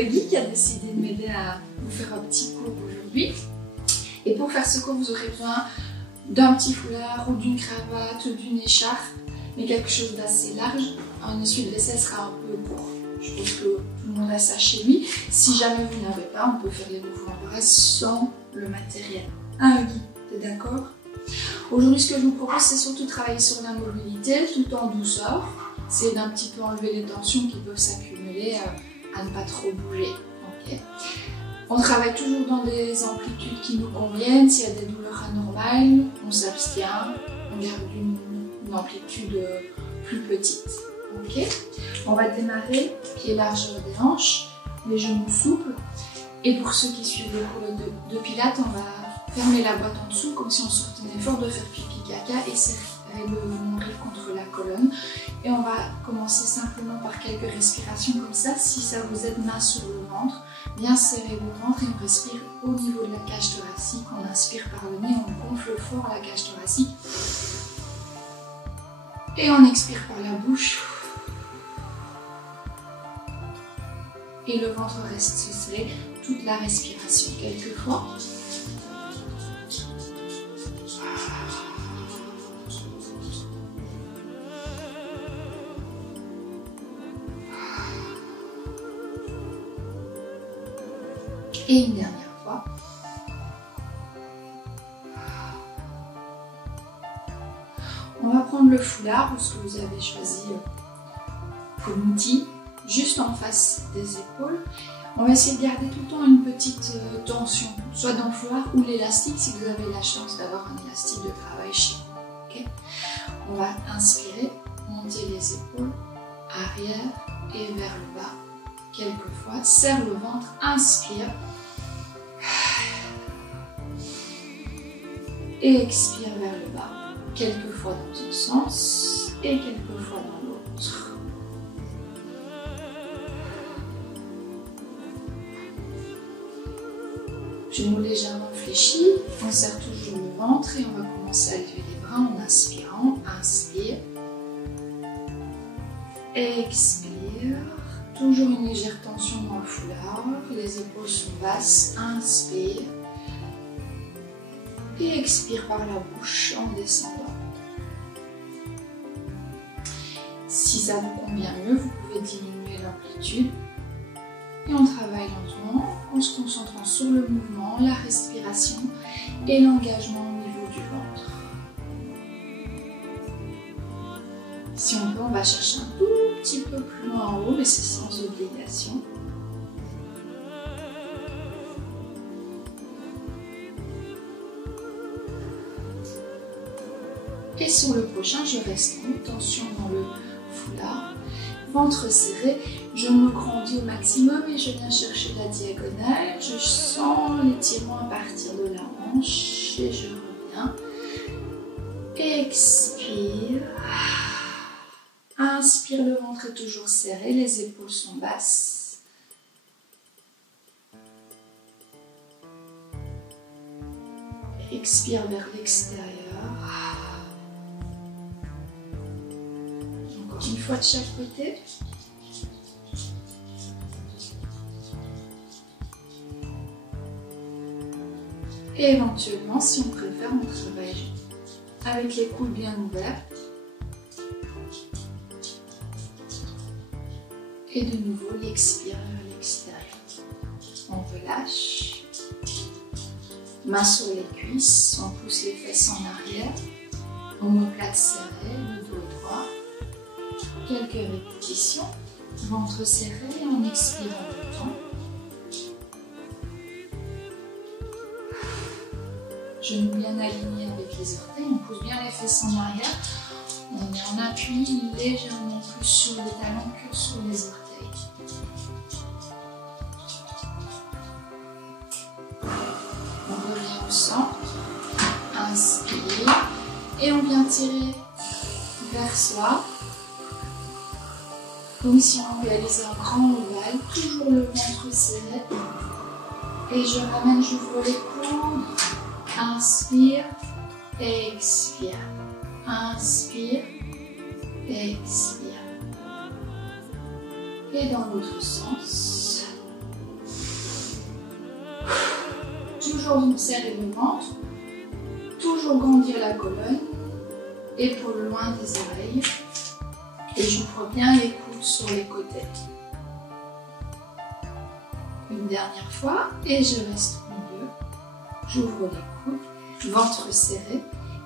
Huggy qui a décidé de m'aider à vous faire un petit cours aujourd'hui. Et pour faire ce cours, vous aurez besoin d'un petit foulard ou d'une cravate ou d'une écharpe, mais quelque chose d'assez large. Un essuie-vaisselle sera un peu court. Je pense que tout le monde a ça chez lui. Si jamais vous n'avez pas, on peut faire les mouvements de reste sans le matériel. Un Huggy, t'es d'accord? Aujourd'hui, ce que je vous propose, c'est surtout travailler sur la mobilité tout en douceur. C'est d'un petit peu enlever les tensions qui peuvent s'accumuler à ne pas trop bouger. Okay. On travaille toujours dans des amplitudes qui nous conviennent. S'il y a des douleurs anormales, on s'abstient, on garde une amplitude plus petite. Okay. On va démarrer, pied large des hanches, les genoux souples. Et pour ceux qui suivent le cours de pilates, on va fermer la boîte en dessous comme si on sortait un effort de faire pipi caca et serrer le nombril contre la colonne. Et on va commencer simplement par quelques respirations comme ça. Si ça vous aide, main sur le ventre, bien serrer le ventre et on respire au niveau de la cage thoracique. On inspire par le nez, on gonfle fort la cage thoracique. Et on expire par la bouche. Et le ventre reste serré toute la respiration. Quelques fois. Et une dernière fois. On va prendre le foulard ou ce que vous avez choisi comme outil, juste en face des épaules. On va essayer de garder tout le temps une petite tension, soit dans le foulard ou l'élastique si vous avez la chance d'avoir un élastique de travail chez vous. Okay. On va inspirer, monter les épaules, arrière et vers le bas. Quelquefois, serre le ventre, inspire. Et expire vers le bas, quelquefois dans un sens et quelquefois dans l'autre. Genoux légèrement fléchis, on serre toujours le ventre et on va commencer à lever les bras en inspirant. Inspire, expire, toujours une légère tension dans le foulard, les épaules sont basses, inspire. Et expire par la bouche en descendant. Si ça vous convient mieux, vous pouvez diminuer l'amplitude. Et on travaille lentement en se concentrant sur le mouvement, la respiration et l'engagement au niveau du ventre. Si on peut, on va chercher un tout petit peu plus loin en haut, mais c'est sans obligation. Et sur le prochain, je reste en tension dans le foulard, ventre serré, je me grandis au maximum et je viens chercher la diagonale. Je sens l'étirement à partir de la hanche et je reviens. Expire. Inspire, le ventre est toujours serré, les épaules sont basses. Expire vers l'extérieur. Une fois de chaque côté. Et éventuellement, si on préfère, on travaille avec les coudes bien ouverts. Et de nouveau, il expire vers l'extérieur. On relâche. Main sur les cuisses, on pousse les fesses en arrière. Omoplate serrée, le dos droit. Quelques répétitions, ventre serré en expirant le temps. Genoux bien alignés avec les orteils, on pousse bien les fesses en arrière. On met en appui légèrement plus sur les talons que sur les orteils. On revient au centre, inspire et on vient tirer vers soi. Comme si on réalisait un grand ovale, toujours le ventre serré. Et je ramène, j'ouvre les coudes. Inspire, expire. Inspire, expire. Et dans l'autre sens. toujours vous serrer le ventre, toujours grandir la colonne, épaules loin des oreilles. Et j'ouvre bien les coudes sur les côtés. Une dernière fois, et je reste au milieu. J'ouvre les coudes, ventre serré.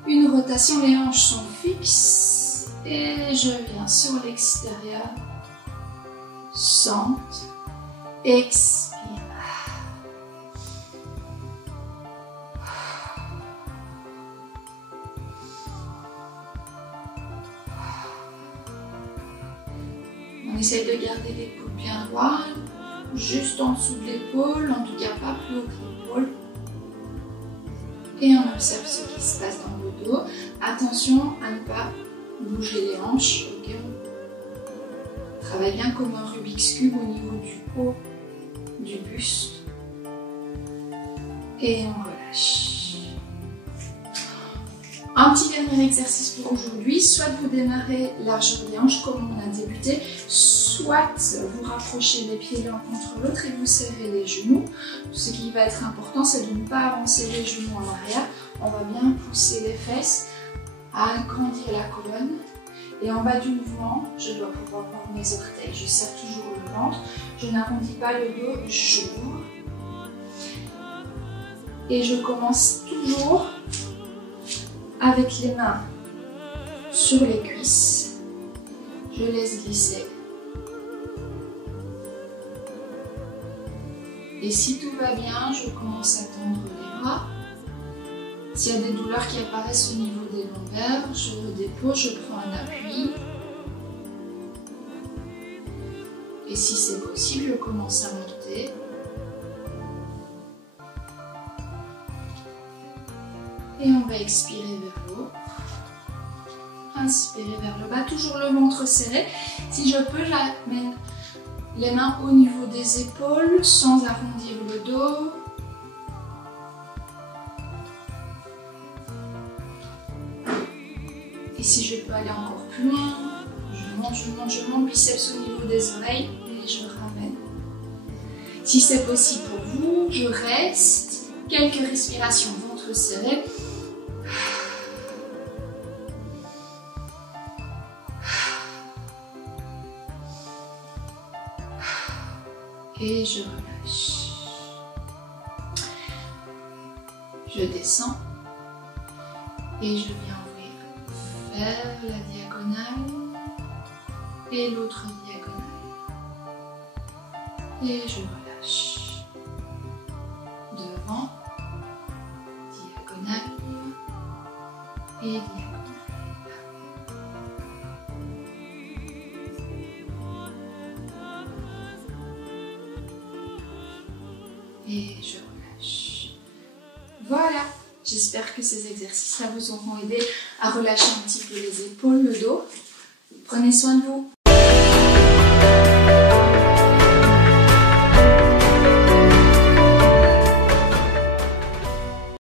Une rotation, les hanches sont fixes. Et je viens sur l'extérieur. Centre. Expire. On essaye de garder les coudes bien droits, juste en dessous de l'épaule, en tout cas pas plus haut que l'épaule. Et on observe ce qui se passe dans le dos. Attention à ne pas bouger les hanches. Okay. On travaille bien comme un Rubik's Cube au niveau du haut du buste. Et on relâche. Un petit dernier exercice pour aujourd'hui, soit vous démarrez largeur des hanches comme on a débuté, soit vous rapprochez les pieds l'un contre l'autre et vous serrez les genoux. Ce qui va être important, c'est de ne pas avancer les genoux en arrière. On va bien pousser les fesses, à agrandir la colonne. Et en bas du mouvement, je dois pouvoir voir mes orteils. Je serre toujours le ventre, je n'arrondis pas le dos, j'ouvre. Et je commence toujours avec les mains sur les cuisses, je laisse glisser. Et si tout va bien, je commence à tendre les bras. S'il y a des douleurs qui apparaissent au niveau des lombaires, je redépose, je prends un appui. Et si c'est possible, je commence à monter. Et on va expirer vers le haut. Inspirer vers le bas, toujours le ventre serré. Si je peux, j'amène les mains au niveau des épaules sans arrondir le dos. Et si je peux aller encore plus loin, je monte, biceps au niveau des oreilles et je ramène. Si c'est possible pour vous, je reste. Quelques respirations, ventre serré. Et je relâche. Je descends et je viens ouvrir vers la diagonale et l'autre diagonale. Et je relâche. Devant, diagonale et diagonale. Et je relâche. Voilà, j'espère que ces exercices-là vous auront aidé à relâcher un petit peu les épaules, le dos. Prenez soin de vous.